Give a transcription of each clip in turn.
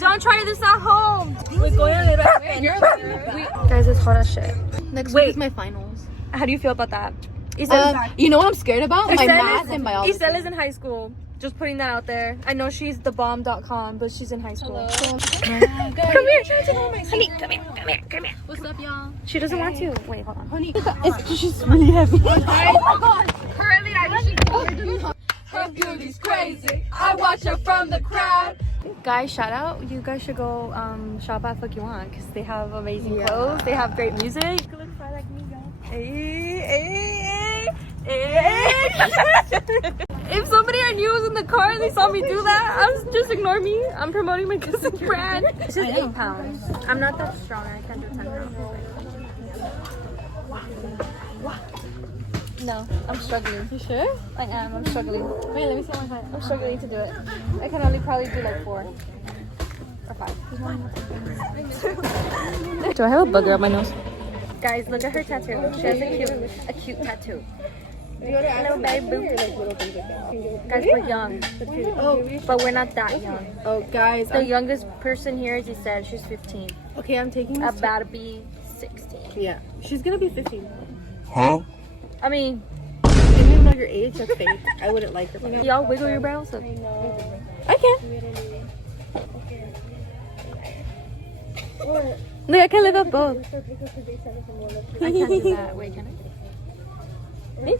Don't try this at home. Guys, it's hot as shit. Next week is my finals. How do you feel about that? You know what I'm scared about? My math and biology. Isel is in high school. Just putting that out there. I know she's thebomb.com, but she's in high school. Come here. Honey, come here. What's up, y'all? She doesn't want to. Wait, hold on. Honey, she's really heavy. Oh my god. Currently, her beauty's crazy. I watch her from the crowd. Guys, shout out. You guys should go shop at Fuck You Want because they have amazing clothes. They have great music. You can look fly like me, guys. Hey. If somebody I knew was in the car and they saw me do that, just ignore me. I'm promoting my cousin's brand. This is 8 pounds. I'm not that strong. I can't do 10 pounds. No, I'm struggling. You sure? I am. I'm struggling. Wait, let me see my height. I'm struggling to do it. I can only probably do like 4 or 5. Do I have a booger up my nose? Guys, look at her tattoo. She has a cute tattoo. Hello, baby. Guys, we're young. But we're not that young. Oh, guys. The youngest person here, as you said, she's 15. Okay, I'm taking this. About to be 16. Yeah. She's gonna be 15. Huh? I mean, I didn't know your age. That's fake. I wouldn't like her. y'all wiggle your brows. I can. Look, I can live up both. I can't do that. Wait, can I?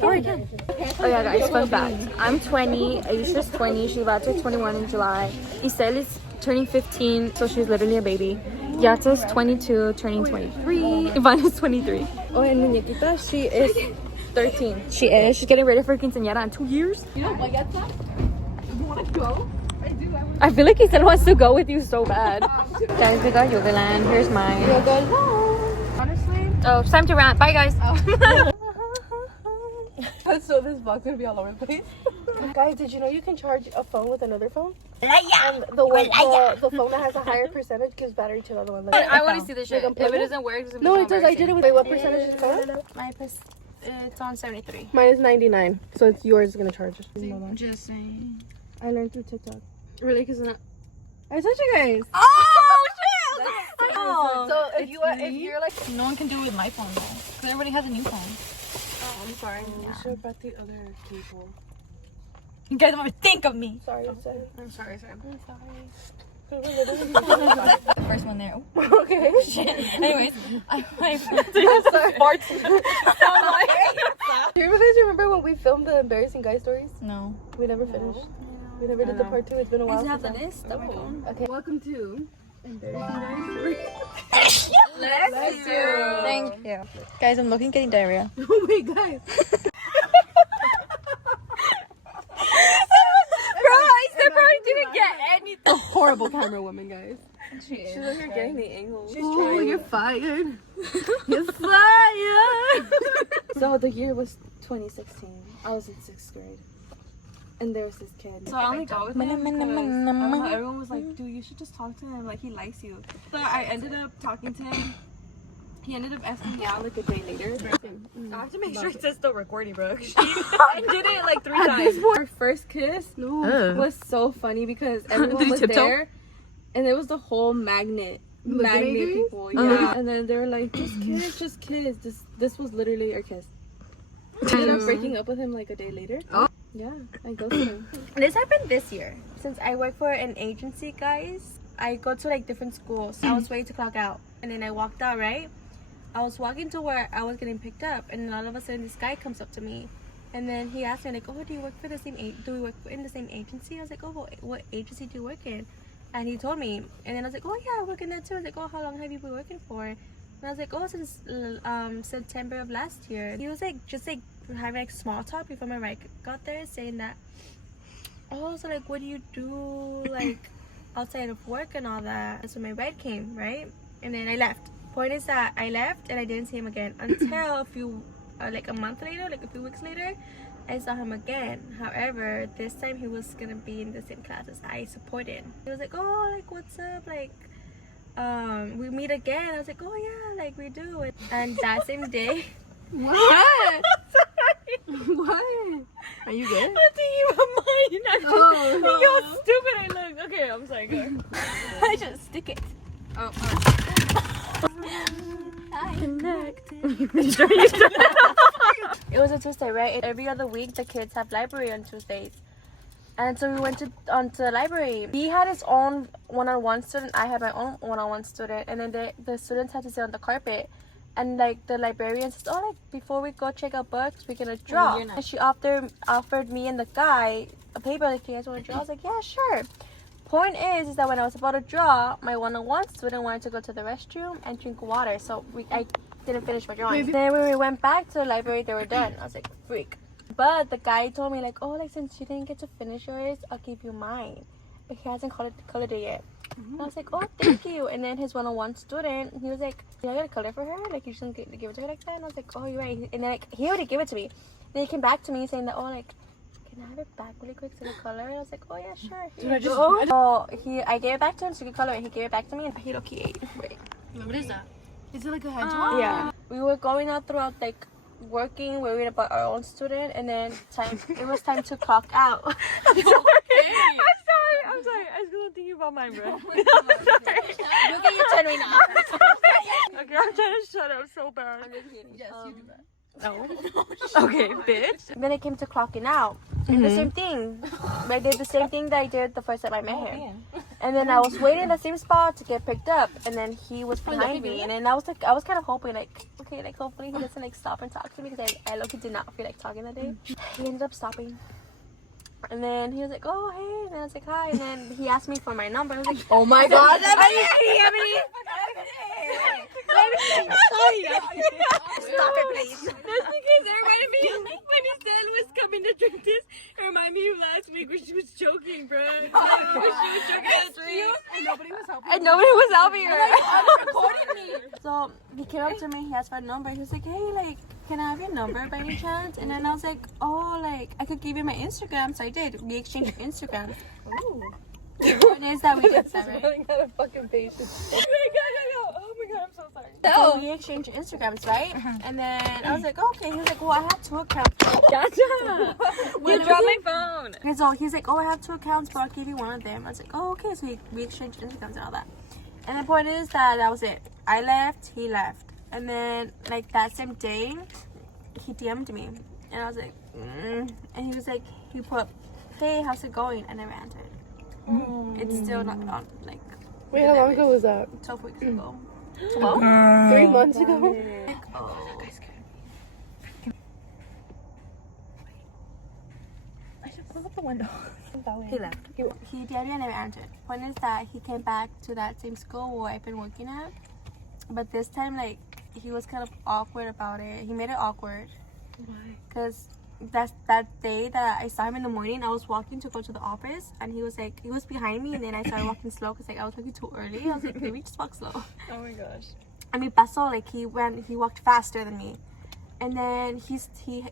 Oh, I can. Oh yeah, guys, fun fact. I'm 20. Aisha's 20. She's about to turn 21 in July. Isel is turning 15, so she's literally a baby. Yata's 22, turning 23. Ivana's 23. Oh, and Muñequita, she is 13. She is. She's getting ready for quinceañera in 2 years. You know what, Yata? You want to go? I do. I feel like Isel wants to go with you so bad. Guys, we got Yoga Land. Here's mine. Yoga Land. Honestly. Oh, it's time to rant. Bye, guys. So this vlog's gonna be all over the place. Guys, did you know you can charge a phone with another phone? And the phone that has a higher percentage gives battery to the other one. I want to see this shit. If it doesn't work, it's no, it does. I did it with. Wait, what percentage is it on? It's on 73. Mine is 99, so it's yours gonna charge. Just saying. I learned through TikTok. Really? Because not. I told you guys. Oh shit! Oh. So if you're like, no one can do it with my phone though, because everybody has a new phone. oh, I'm sorry. You should have brought the other people. You guys don't ever think of me. Sorry. I'm sorry. I'm sorry. The first one there. Okay. Shit. Anyways, Farts. Do you guys remember when we filmed the embarrassing guy stories? No. We never finished. We never did the part 2. It's been a while. list? Okay. Welcome to embarrassing guy stories. Bless you. Thank you. Guys, I'm looking getting diarrhea. Oh my god. Bro, I said bro, I didn't get anything. A horrible camera woman, guys. She's like you're getting the angle. Oh, you're fired. You're fired. So the year was 2016. I was in 6th grade. And there was this kid. So I only got with him because everyone was like, dude, you should just talk to him. Like, he likes you. So I ended up talking to him. He ended up asking me out like a day later. I have to make sure it says still recording, bro. I did it like 3 times. Our first kiss was so funny because everyone was there. And it was the whole magnet people. Yeah. And then they were like, just kiss. This was literally our kiss. I ended up breaking up with him like a day later. Oh. Yeah, I ghosted him. This happened this year. Since I work for an agency, guys, I go to like different schools. I was waiting to clock out. And then I walked out, right? I was walking to where I was getting picked up. And then all of a sudden, this guy comes up to me. And then he asked me, like, oh, do we work in the same agency? I was like, oh, what agency do you work in? And he told me. And then I was like, oh, yeah, I work in that too. I was like, oh, how long have you been working for? And I was like, oh, since September of last year. He was like, just like having like small talk before my ride got there, saying that, oh, so like, what do you do like outside of work and all that? So my ride came, right? And then I left. Point is that I left and I didn't see him again until like a month later, like a few weeks later, I saw him again. However, this time he was gonna be in the same class as I supported. He was like, oh, like, what's up? Like, we meet again. I was like, oh yeah, like we do. And that same day. What? What? Are you good? I'm thinking about mine. Think how stupid I look. Okay, I'm sorry. Go. I just stick it. Oh, It was a Tuesday, right? Every other week, the kids have library on Tuesdays. And so we went onto the library. He had his own one-on-one student. I had my own one-on-one student. And then the students had to sit on the carpet. And like the librarian says, oh, like before we go check out books, we're gonna draw. And she offered me and the guy a paper. Like, you guys want to draw? I was like, yeah, sure. Point is that when I was about to draw, my one-on-one student wanted to go to the restroom and drink water. So I didn't finish my drawing. Then when we went back to the library, they were done. I was like, freak. But the guy told me like, oh, like since you didn't get to finish yours, I'll give you mine. But he hasn't colored it yet. And I was like, oh, thank you. And then his one-on-one student, he was like, you gotta color for her? Like, you just don't give it to her like that? And I was like, oh, you're right. And then like, he already gave it to me. Then he came back to me saying that, oh, like, can I have it back really quick so the color? And I was like, oh, yeah, sure. Dude, I just- So I gave it back to him so he could color it. He gave it back to me and he low-key ate. Wait. What is that? Is it like a hedgehog? Yeah. We were going out throughout like working, worrying about our own student, and then it was time to clock out. I'm sorry. I'm still thinking about mine, bro. Look at you turn right now. Okay, I'm trying to shut up so bad. Yes, you do that. No. Okay, bitch. Then it came to clocking out. And the same thing. I did the same thing that I did the first time I met him. And then I was waiting in the same spot to get picked up, and then he was behind me. And then I was kind of hoping like, okay, like hopefully he doesn't like stop and talk to me because I low-key did not feel like talking that day. He ended up stopping. And then he was like, oh, hey. And I was like, hi. And then he asked me for my number. I was like, Oh my god, stop it, please. That's because it reminded me of when his dad was coming to drink this. It reminded me of last week when she was choking, bro. When she was choking at the drink. And nobody was helping. And nobody was helping her. So he came up to me, he asked for a number. He was like, hey, like, can I have your number by any chance? And then I was like, oh, like, I could give you my Instagram. So I did. We exchanged Instagrams. Ooh. The point is that we did that, right? Running out of fucking patience. Oh my god, I'm so sorry. So we exchanged Instagrams, right? And then I was like, okay. He was like, well, I have 2 accounts. Gotcha. You dropped my phone. And so he's like, oh, I have 2 accounts, but I'll give you one of them. I was like, oh, okay. So we exchanged Instagrams and all that. And the point is that was it. I left, he left. And then, like, that same day, he DM'd me. And I was like, and he was like, he put, hey, how's it going? I never answered. It's still not on, like... Wait, how long ago was that? 12 weeks ago. 12? 3 months ago? Like, oh. I should close up the window. He left. He DM'd me and never answered. Point is that he came back to that same school where I've been working at. But this time, like, he was kind of awkward about it. He made it awkward. Why? Because that day that I saw him in the morning, I was walking to go to the office, and he was behind me, and then I started walking slow because like I was walking too early. I was like, maybe just walk slow. Oh my gosh. I mean, pasó, like he walked faster than me, and then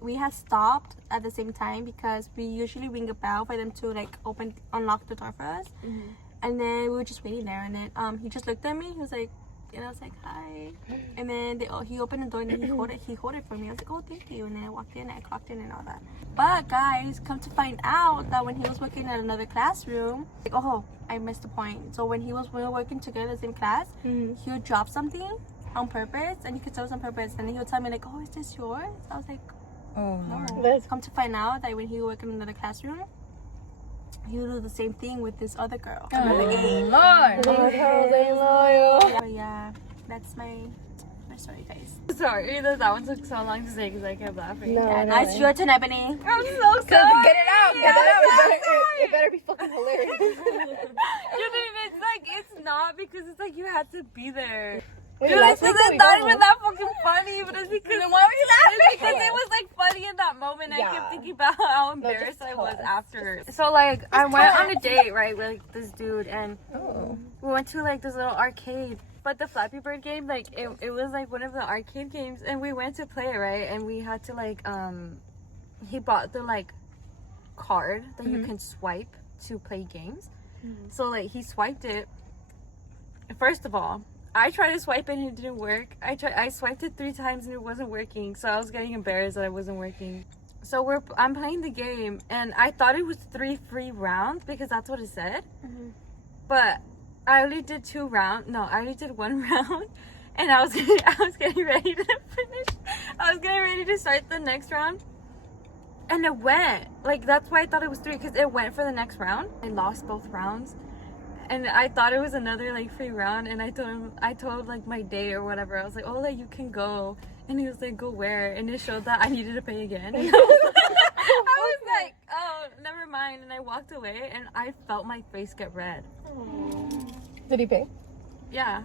we had stopped at the same time because we usually ring a bell for them to like unlock the door for us, and then we were just waiting there, and then he just looked at me. He was like. And I was like, hi. And then he opened the door and then he hold it for me. I was like, oh, thank you. And then I walked in, I clocked in and all that. But guys, come to find out that when he was working at another classroom, like, oh, I missed the point. So when we were working together in the same class, he would drop something on purpose, and he could tell us on purpose. And then he would tell me like, oh, is this yours? I was like, Oh no. Come to find out that when he would work in another classroom, he would do the same thing with this other girl. Lord. But yeah, that's my story, guys. Sorry that one took so long to say because I kept laughing. No, no. It's your turn, Ebony. I'm so sorry. Get it out. Get it out. It better be fucking hilarious. It's like, it's not because it's like you had to be there. Wait, Dude, last this week is we not went. even that fucking funny, but it's because Then why were you laughing? It's because it was like funny in that moment. I Yeah. kept thinking about how just embarrassed I was pause. after. So like, I went on a date, right, with like this dude, and Oh. we went to like this little arcade. But the Flappy Bird game, like it was like one of the arcade games, and we went to play it, right? And we had to like he bought the like card that you can swipe to play games. So like he swiped it. First of all, I tried to swipe it and it didn't work. I swiped it 3 times and it wasn't working. So I was getting embarrassed that it wasn't working. So I'm playing the game, and I thought it was 3 free rounds because that's what it said. But I only did 2 rounds. No, I only did 1 round, and I was getting ready to finish. I was getting ready to start the next round, and it went. Like, that's why I thought it was 3, because it went for the next round. I lost both rounds, and I thought it was another like free round. And I told like my date or whatever. I was like, oh, like you can go. And he was like, go where? And it showed that I needed to pay again. And I was like, oh, never mind. And I walked away, and I felt my face get red. Did he pay? Yeah.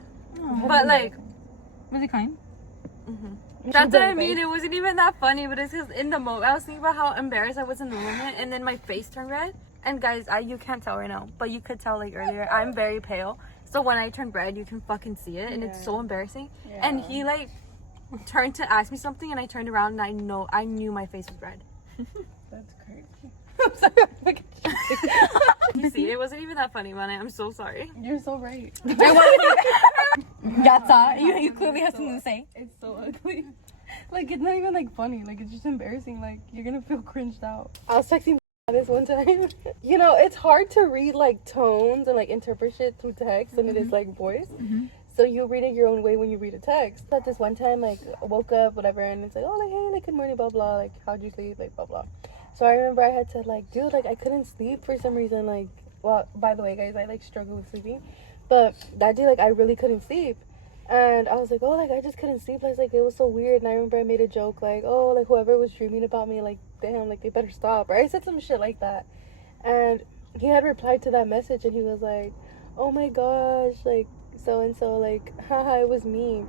But like, Was he kind? that's what I mean. It wasn't even that funny, but it's just in the moment. I was thinking about how embarrassed I was in the moment, and then my face turned red. And guys, you can't tell right now, but you could tell like earlier, I'm very pale. So when I turn red, you can fucking see it, and it's so embarrassing. And he like turned to ask me something, and I turned around, and I knew my face was red. That's crazy. You see, it wasn't even that funny, man. I'm so sorry. You're so right. Yatsa, you clearly have something to say. It's so ugly. Like, it's not even like funny. Like, it's just embarrassing. Like, you're gonna feel cringed out. I was texting this one time. You know, it's hard to read like tones and like interpret shit through text than it is like voice. So you read it your own way when you read a text. At this one time, like, I woke up, whatever, and it's like, oh, like, hey, like, good morning, blah, blah, like, how'd you sleep, like, blah, blah. So I remember I had to, like, dude, like, I couldn't sleep for some reason, like, well, by the way, guys, I, like, struggle with sleeping. But that day, like, I really couldn't sleep. And I was like, oh, like, I just couldn't sleep. I was like, it was so weird. And I remember I made a joke, like, oh, like, whoever was dreaming about me, like, damn, like, they better stop. Or I said some shit like that. And he had replied to that message, and he was like, oh, my gosh, like, so-and-so, like, haha, it was me.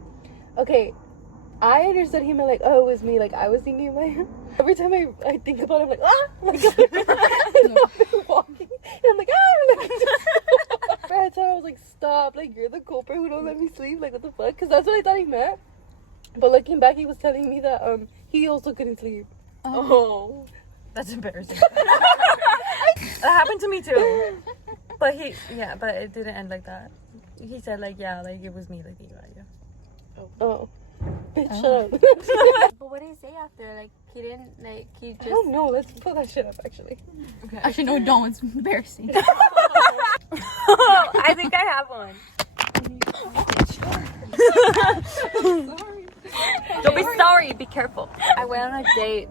Okay, I understood him like, oh, it was me. Like, I was thinking, like, every time I think about it, I'm like, ah! Like, and I've been walking, and I'm like, ah! Like, I was like, stop. Like, you're the culprit who don't let me sleep. Like, what the fuck? Because that's what I thought he meant. But looking back, he was telling me that he also couldn't sleep. Oh. That's embarrassing. That happened to me too. But but it didn't end like that. He said like, yeah, like it was me, like you. Oh. Bitch, shut up. But what did he say after? Like, he didn't, like, he just... I don't know. Let's pull that shit up, actually. Okay. Actually, no, don't. It's embarrassing. I think I have one. Don't be sorry. Be careful. I went on a date.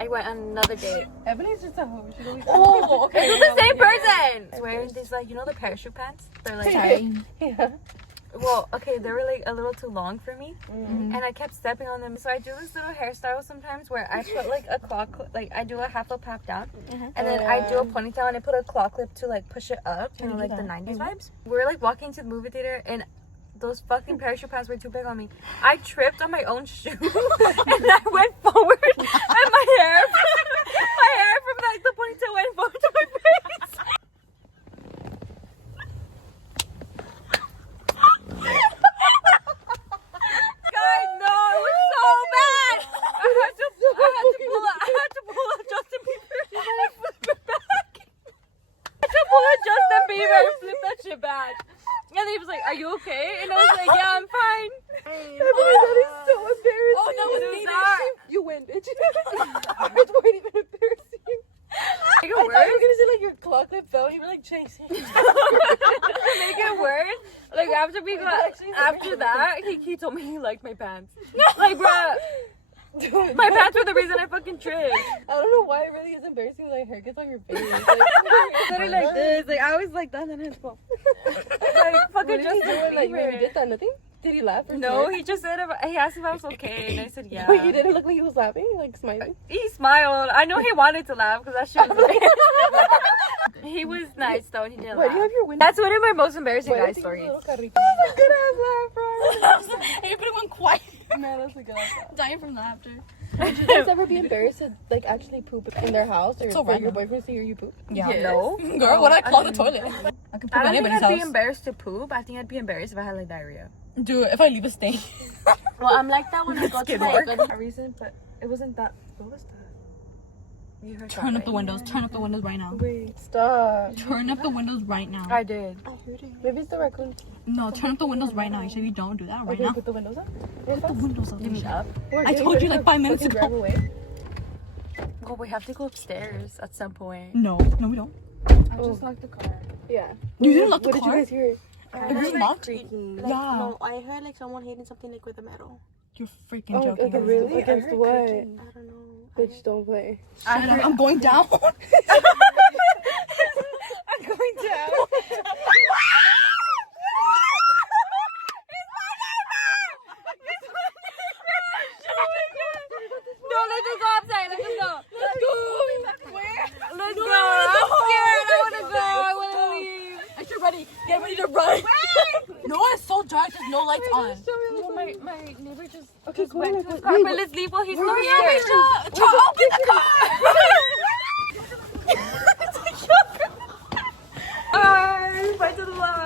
I went on another date. Ebony's just a hoe. She always Oh, okay. It's the same person. It's wearing these, like, you know the parachute pants? They're like... Yeah. Well, okay, they were like a little too long for me, and I kept stepping on them. So I do this little hairstyle sometimes where I put like a claw clip, like I do a half a pap down, and then I do a ponytail and I put a claw clip to like push it up, you know, like the 90s vibes. We were like walking to the movie theater, and those fucking parachute pants were too big on me. I tripped on my own shoe, and I went forward, and my hair from like the ponytail went forward to my face. God, no, it was so bad. I had to pull a Justin Bieber and flip it back. I had to pull a Justin Bieber and flip that shit back. And then he was like, are you okay? And I was like, yeah, I'm fine. That is so embarrassing. Oh, that was me. You win, bitch. It wasn't even embarrassing. Make I it thought you worse. were gonna say like your claw clip fell. You were like chasing. To make it worse, like after that, he told me he liked my pants. Like, bruh, Dude, my pants were the reason I fucking tripped. I don't know why it really is embarrassing when like hair gets on your face. Like, Literally like this. Like I was like that, and it's like what fucking did he Justin do? Like when you Bieber. did that, nothing? Did he laugh? Or No, swear? he just said he asked if I was okay, and I said yeah. Wait, you didn't look like he was laughing, like smiling. He smiled. I know he wanted to laugh because that shit was like, he was nice though, and he didn't Why do you laugh. have your window? That's one of my most embarrassing Wait, I guy think stories. it's a little carrito. That's a good ass laugh, bro. Everybody went quiet. Man, that's a good ass laugh. Dying from laughter. Would you guys ever be embarrassed to like actually poop in their house or So for your random. boyfriend to hear you poop? Yeah. No. Girl, when I clog the toilet, I can poop I in don't think anybody's I'd be house. embarrassed to poop. I think I'd be embarrassed if I had like diarrhea. Dude, if I leave a stain. Well, I'm like that when I go to Skid like... mark. A reason, but it wasn't that... What was that? You heard Turn that, up the right? windows. Turn up the windows right now. Wait, stop. Turn up the windows right now. I did. Maybe it's the raccoon. No, turn up the windows right now. You said you don't do that right Okay, now. put the windows up. Put the windows up. You mean up? We're I getting told you ready like to 5 minutes fucking ago. drive away. Well, we have to go upstairs at some point. No, we don't. I just locked the car. Yeah. You didn't lock the What did you car? guys hear? It was locked? Like, Yeah. No, I heard like someone hitting something like with a metal. You're freaking Oh, joking. okay, right? really? Against what? I don't know. Bitch, don't play. I'm going down. I'm going down. No, let's just go outside. Let's just go. Let's go. Where? Let's go. I'm scared. I want to go. I want to leave. Are you ready? Get ready to run. No, it's so dark. There's no lights on. Well, my neighbor just Okay, go on. car, but let's leave while he's still here. Open the car. Bye to the vlog.